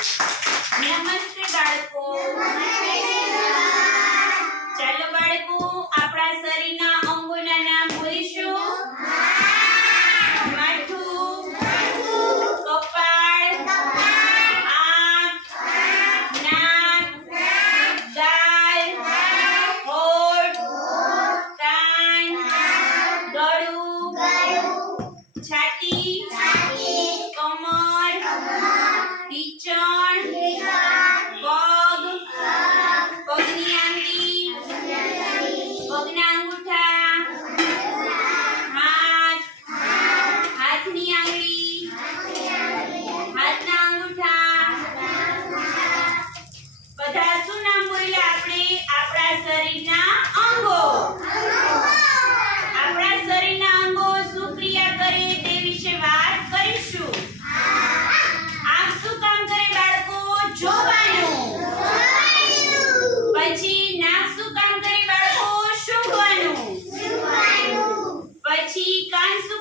નમસ્તે બાળકો. ચાલો બાળકો, આપણા શરીરના અંગોના નામ બોલીશું. માથું, કપાળ, આંખ, નાક, ગાલ, હોઠ, કાન, ગળું, છાતી શરીરના અંગો. આપણા શરીરના અંગો શું ક્રિયા કરે તે વિશે વાત કરીશું. આંખ શું કામ કરે બાળકો? જોવાનું. પછી નાક શું કામ કરે બાળકો? સૂંઘવાનું પછી કાન શું